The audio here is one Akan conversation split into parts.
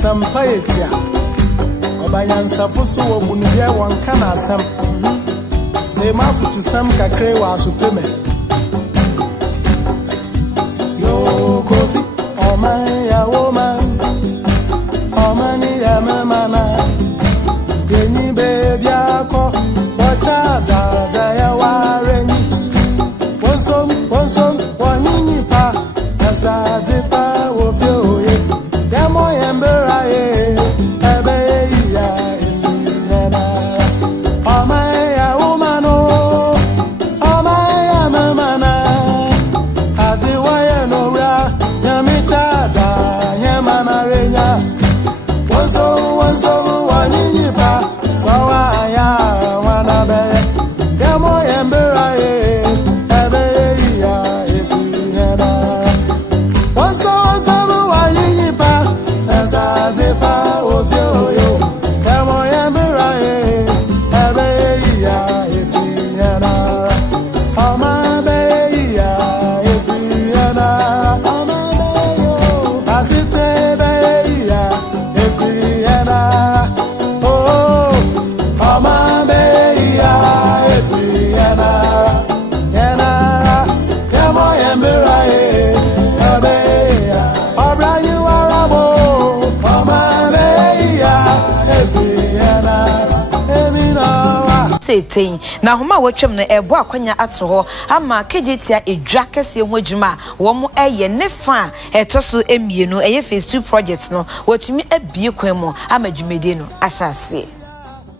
Sampayetia Obayan Sapusu Bundia one kana sam they mafu to some kakre wa supreme yo kofi oh my ya woman oh mani ya mama yeni baby ako wacha za ya wareni wonsom wanini pa asa de pa wo fio ye demo yembera ye ebe ya ifina oh my ya woman oh my ya mama adi wa ya no ra nyamicha da nyamana renya wonsom wanini pa so ya wana be demo yembera ye ebe ya ifina wonsom wanini pa asa de pa wo fio yo demo yembera ye ebe ya ifina ama be ya ifina ama be yo asite be ya ifina oh ama be ya ifina yana demo yembera ye ebe ya obra you arabo ama be ya ifina emina Setin na homa watwam no ebo akwanya ato ho ama kejetia edwa kese ho adwuma wo mo eye ne fa etoso emienu eye phase 2 project no watumi abie kwan mu ama dwumede no ahyase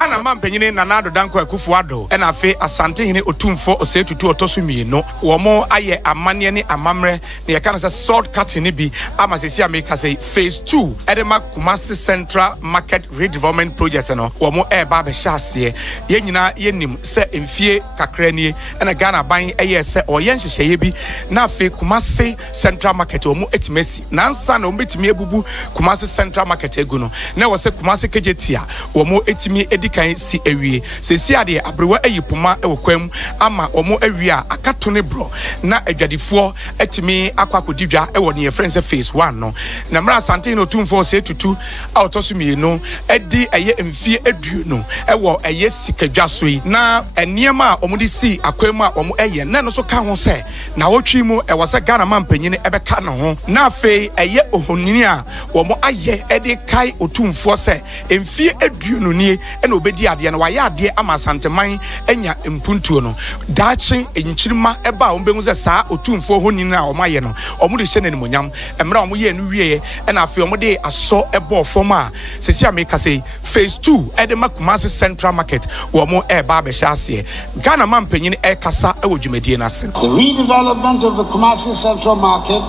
ana mampanyine Nanado Danko Akufo-Addo ena afi Asante Hene Otumfo Osetutu Otoso mienu wo mo aye amane ne amamre ne yeka na sword cutting ne bi ama sesi America say phase 2 edema Kumasi Central Market Redevelopment Project no wo mo eba be hyase ye nyina ye nim se emfie kakra nie ena Ghana ban eye se oye nhyehyeye bi na afi Kumasi Central Market wo mo etimesi nansa na wo betimi ebubu Kumasi Central Market egu no na wo se Kumasi kejetia wo mo etimi kan si ewie sesi ade abrewa ayipuma ewokwam ama omo awie a akato ne bro na adwadifo etimi akwakodidwa ewo ne friends phase 1 no na mra Asante no Otumfo Osetutu autoso mienu edi eye mfie aduo no ewo eye sikadwa soi na eniema a omo di si akwam a omo eye na no so ka ho se na wotwi mu ewo se Ghana mampanyine ebeka no ho na afi eye ohonini a omo aye edi kai Otumfo se mfie aduo no nie obedi ade na waya ade ama Asanteman enya mpuntuo no daachi enchirima eba ombengu ze saa Otumfo honi na omaye no omude hye ne monyam emra omo ye no wie na afi omude aso ebo fom a sesi America say phase 2 edema Kumasi Central Market omo eba be hyase Ghana mampanyin kasa ewodwumadie na sen. The redevelopment of the Kumasi Central Market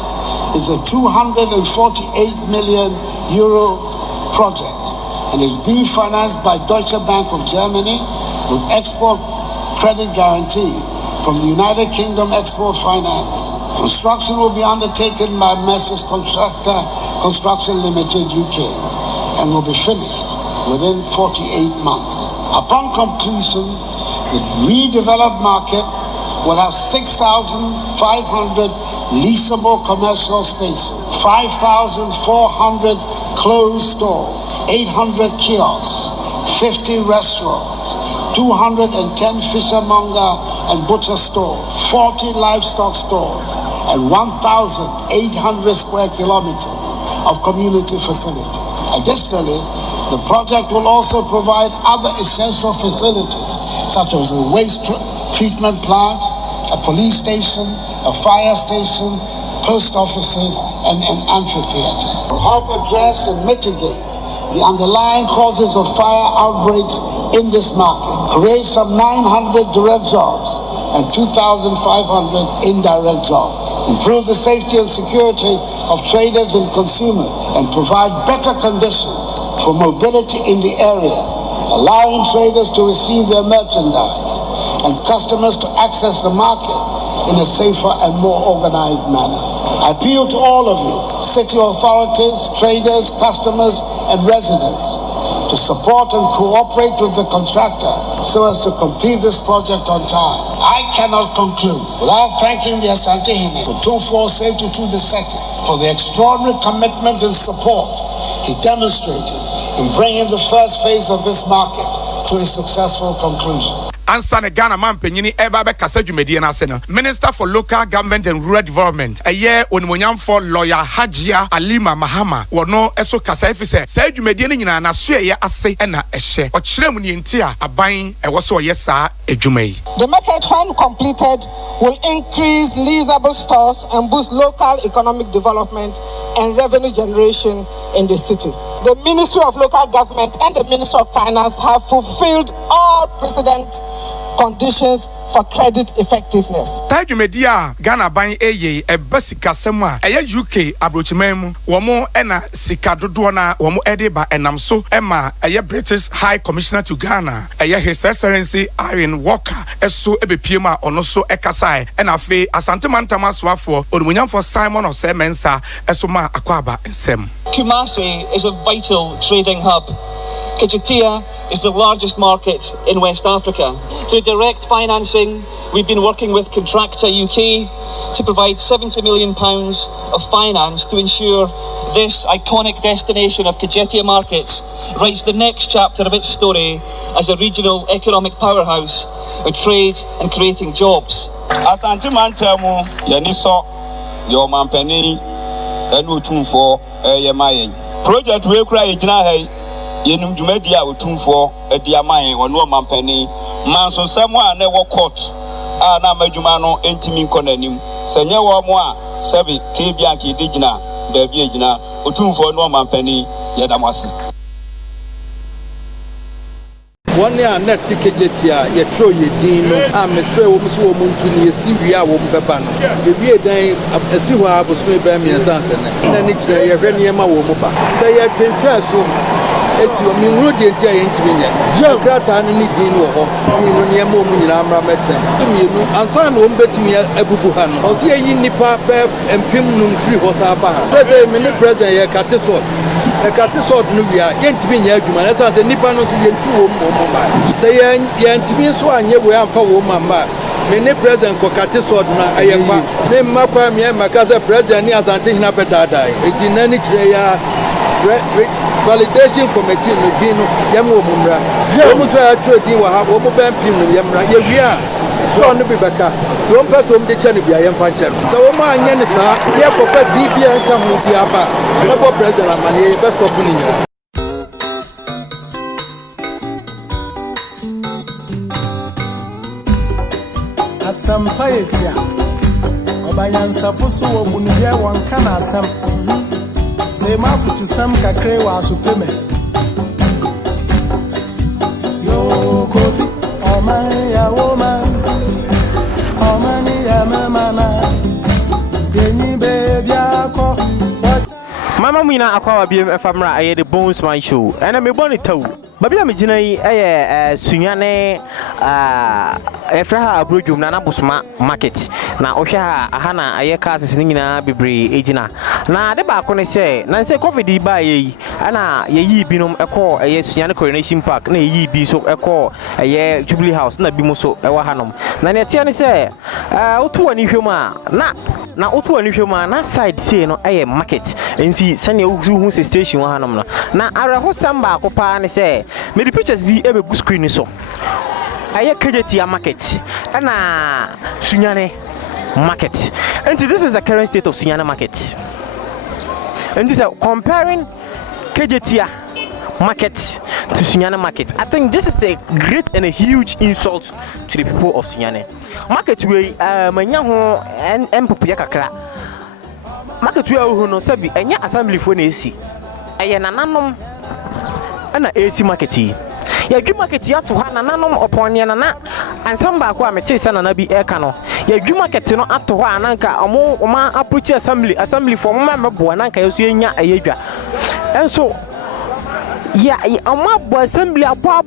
is a 248 million euro project and is being financed by Deutsche Bank of Germany with export credit guarantee from the United Kingdom Export Finance. Construction will be undertaken by Messrs Contractor Construction Limited UK and will be finished within 48 months. Upon completion, the redeveloped market will have 6,500 leasable commercial spaces, 5,400 closed stores, 800 kiosks, 50 restaurants, 210 fishermonger and butcher stores, 40 livestock stores, and 1,800 square kilometers of community facilities. Additionally, the project will also provide other essential facilities such as a waste treatment plant, a police station, a fire station, post offices, and an amphitheater. It will help address and mitigate the underlying causes of fire outbreaks in this market, create some 900 direct jobs and 2,500 indirect jobs, improve the safety and security of traders and consumers, and provide better conditions for mobility in the area, allowing traders to receive their merchandise and customers to access the market in a safer and more organized manner. I appeal to all of you, city authorities, traders, customers, and residents to support and cooperate with the contractor so as to complete this project on time. I cannot conclude without thanking the Asante Hene Otumfo Osetutu II for the extraordinary commitment and support he demonstrated in bringing the first phase of this market to a successful conclusion. Ansa ne Ghana man penyini eba be kasa dwumadie na ase no Minister for Local Government and Rural Development eye onimonyamfo lawyer Hajia Alima Mahama wono eso kasa efise sa dwumadie ne nyina na so eye ase na ehye o kire mu ne nti a aban ewo so ye saa adwuma yi. The market, when completed, will increase leasable stores and boost local economic development and revenue generation in the city. The Ministry of Local Government and the Ministry of Finance have fulfilled all precedent conditions for credit effectiveness. Taju media Ghana ban eye ebasika semu a eye UK abrochiman mu womo ena sika dodo na womo edeba enam so ema eye British High Commissioner to Ghana eye His Excellency Irene Walker eso ebepiem a ono so ekasai ena fe Asante Mantama soafo onumunyamfo Simon Osemensa eso ma akwaba ensem. Kumasi is a vital trading hub. Kejetia is the largest market in West Africa. Through direct financing, we've been working with Contractor UK to provide £70 million of finance to ensure this iconic destination of Kejetia markets writes the next chapter of its story as a regional economic powerhouse of trade and creating jobs. Asante Mantemu Yaniso Yomampeni Enutumfo Yamaye. Project we cry Jina yenum dwumadia otumfo ediamaye wono mampani manso samwa na wo court a na madwuma no entimi nkonanim senye wo mo a sebi kebia ki digina baabi agina otumfo no mampani yedamase. One year net ticket ya throw ye dino a mesre wo muso wo muntu ni yesi wia wo mbeba no ye wie dan asi ho aboso ebe mi ensanse na ni kire ye hwe niema wo mu ba say ye twentwa so eti o mi nwuro de ntia ye ntimi nya krata no ni dino ho ni no niema o mu nyina amra mete tumi nu ansa na o mbetimi abubu ha no o so ye nipa be empim num firi ho sa ba ha say me ni president ye kate so e kate so no wia ye ntimi nya adwuma na say nipa no so ye ntu wo mo say ye ntimi so anye wo amfa wo mama me ne president ko kate so na ayefa me makwa me maka say president ni Asante hina bedada eti na ni kire ya validation committee no din no yam wo mumra wo mu so atwa din wa ha wo mu ban pim no yamra ye wia so no be beka wo mpa so mde chane bia yemfa nche so wo ma anye ne sa ye ko fa dbia nka hu bia ba na bo president amane be stop ni nya. Asampayetia Obanyansafo so wo munubia wonka na asam ze mafutu sam kakre wa supeme yo kofi oman ya woman omani ya mama denyi baby akọ Mama Mina Aqua BMFamra aye the Bones Man Show and I'm a bonny toe. Babila Mijina Sunyane Efraha Abrujum Nana Busma Market. Na Osha Ahana Ayaka Singina Bibri Ejina. Na the Bakone say, Nancy Coffee di by ye, Anna ye binum a call a yes Sunyana Coronation Park, nay ye be so a call a ye Jubilee House, na Bimoso, a Wahanum. Nanetiani say, Otu and Huma, na Otu and Huma, na side say no a market. Nti sane who say station wahanam na araho samba akopa ne say me the pictures bi ebe good screen so aye Kejetia market na Sunyane market. Nti this is the current state of Sunyane market. And this is comparing Kejetia market to Sunyane market. I think this is a great and a huge insult to the people of Sunyane market. We manya ho en popia kakra market we who no sabi enya assembly for na esi eye nananom na esi market yi ya dwu market ya to ha nananom opon ne na ansamba akwa me chese na bi e ka no ya dwu market no ato ho ananka oma approach assembly for mo mebo ananka yesu enya ayedwa enso ya oma bo assembly abo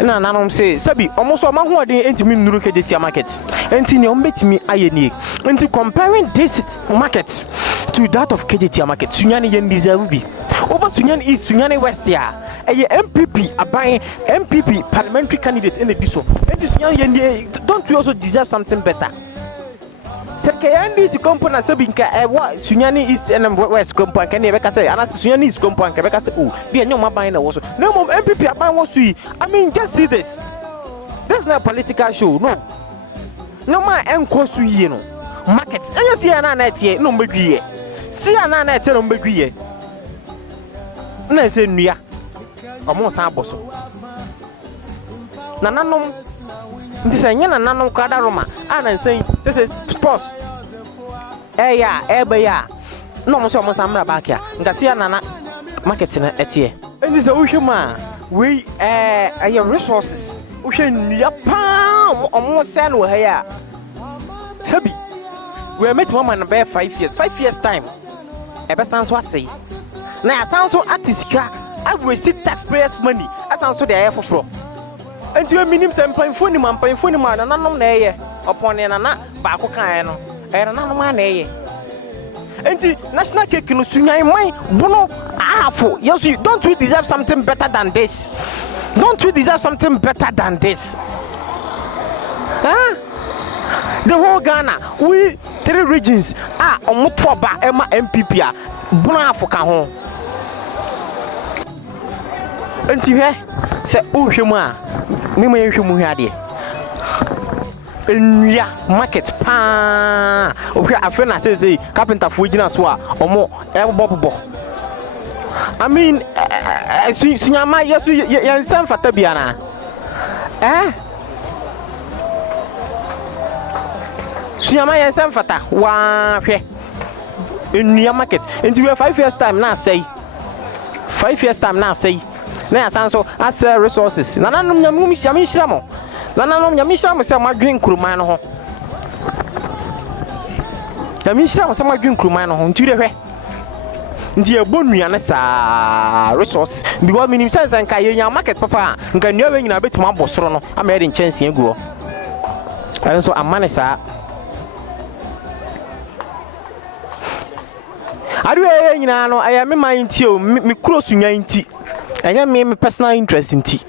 na nanom say sabi omo so ma ho odin entimi nuru Kejetia market enti ne ombetimi ayenie enti comparing this market to that of Kejetia market Sunyane yen deserve bi over Sunyane East Sunyane West ya eye MPP aban MPP parliamentary candidate in the diso enti Sunyane yen don't we also deserve something better NDC compound as Sabinka, what Sunyani East and West compound can never say, and as Sunyani East compound, Quebec, oh, be a new mine also. No more MPP about what we, I mean, just see this. That's not a political show, no. No, my uncle, you know, markets, and you see an annette here, no begrie. See an annette, no begrie. No, say, Nia, almost a boss. Nananum. This is a nanom crowd Roma, and I'm saying, this is sports. Yeah, no more almost I'm back here. Garcia Nana marketing at here. And this is ocean man. We your resources. Ocean Yapam almost send we here. Sabi, we met mama in about 5 years. 5 years time. Ever sounds what say. Now sounds so artistic. I wasted taxpayers' money. I sound so the air for floor. And you mean him some pine funny man, and none there upon an Bako Kano, and another man. And the national cake in Sunya, my Bono, for yes, you don't we deserve something better than this? Don't we deserve something better than this? Huh? The whole Ghana, we 3 regions are on Mutuaba, Emma MPP, Bona for Cajon. And you hear, say, oh, human. Mimi yeshumu hadi enya market pa ohwe afena say carpenter fo gina so a omo ebobobo I mean sunyama yesu yensan fata biana sunyama yensan fata wa hwe enya market into 5 years time na say 5 years time na say na asanso as resources nananom nyamishamo nananom nyamishamo se madwen kuruma no ho nyamishamo se madwen kuruma no ho ntire hwe ndi ebonua na sa resources because minim sense nka yenya market papa nka nua nyina betima abosoro no amere nchanse aguo so amane sa aduwe nyina no aya me man nti o me cross nwa nti anya me personal interest nti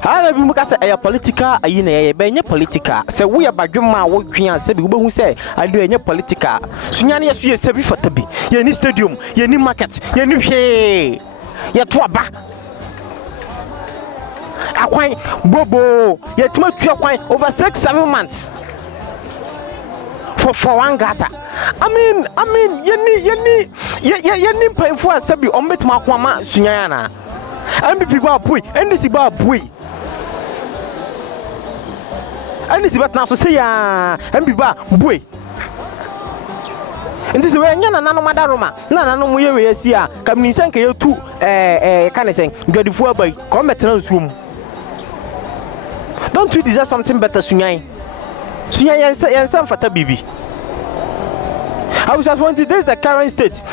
hala bi muka say aya political ayi na ye be nya political say wo ya badwema wo dwian say bi wo behu say adu enya political sunya na yeso ye sebi fata bi ye ni stadium ye ni market ye ni hwe ye to aba akwan bobo ye tuma tu akwan over 6-7 months for one gata I mean ye painful as sabi on bet ma kwama sunya na MPP ba boy NDC ba boy NDC bet na so say ya MPP ba boy ndisi we nya na nanu madaroma na nanu mu ye we asi a kamni senka ye tu kanesen gadifu abai come betena nsuom don't you deserve something better sunya yensa fata bibi I was just wanting this the current state.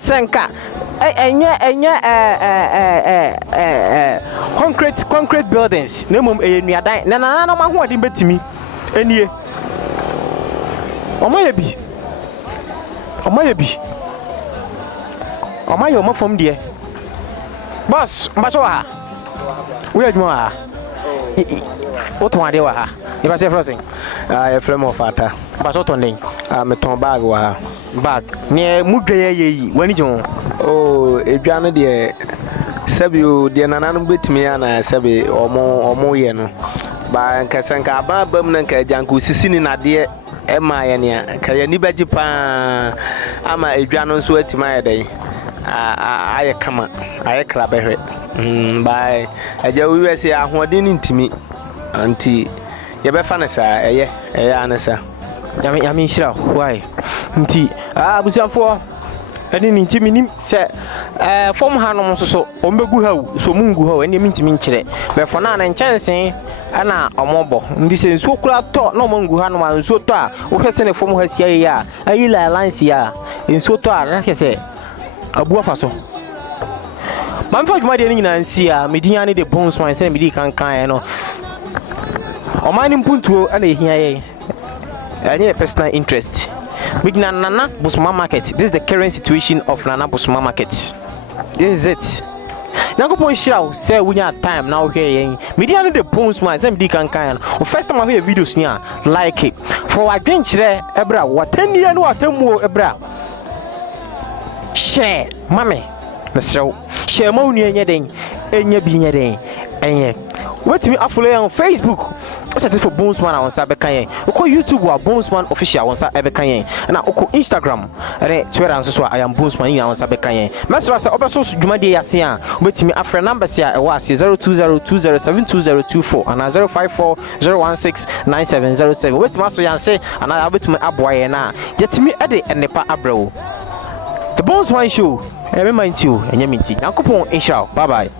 Senka. Concrete buildings. Nemum nuadan. Na ma ho ade betimi. Enie. Omaye bi. Omaye o mafom de. Boss, mbacho ha. We adwuma ha. Oton ade wa ha. You ba say frosing. I frame of fata. Mbacho ton den. Me ton bag wa ha. Bag ne mudwe ye wani jon edwane de sabio de nananu betimi ana sabi omo ye no ba nkasanka aba bam na nka janku sisini na de ema ye ne ka ye ni baji pa ama edwane nso atima ye den aye kama aye krabe hwe ba aja wiwe se ahoden ntimi anti ye be fa na sa eye anasa yami shira why nti abusiafo eni nti minim se form hanom so ombegu hawu so mungu hawu eni mintimi nkire be fo na nchanse ana omobo ndi se nsuo kura to na omungu hanom a nsuo to a wo hwese ne form ha sia ye a ayi la alliance ya nsuo to a na kese abuafa so manfa dwuma de nyina nsi a medinya ne de bones man se medi kankan no omani mpuntuo ana ehia ye any personal interest with Nana Busuma market. This is the current situation of Nana Busuma market. This is it. Nyankopon shiraw say wunya time na okay yen media no the bones man say me kan kan no first time I hear videos ni like it for adwenkyere ebra watania no atamu ebra share mame mesrew share ma wunu enye den enye bi nye den enye wetimi afolo on Facebook what's it for Bonesman on Sabekan oko YouTube wa Bonesman official on Sabekan na oko Instagram and Twitter and so I am Bonesman on Sabekan mesra say obeso dwumade yase a wetimi afre numbers ya e was 0202072024 and 0540169707 wetimi aso yanse and I wetimi aboye na yetimi ede enepa abrewo the Bonesman show every mind you enye minti nakopon inshallah bye bye.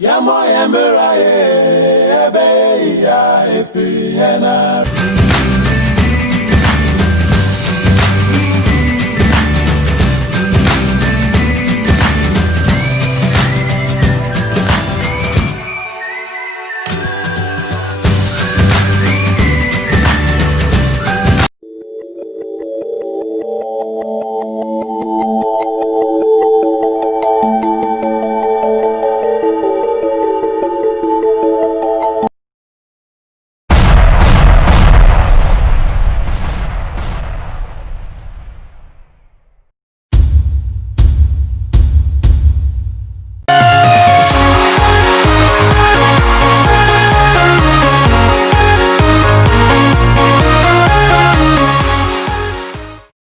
Yamo yembera ye ebe ya efri yana.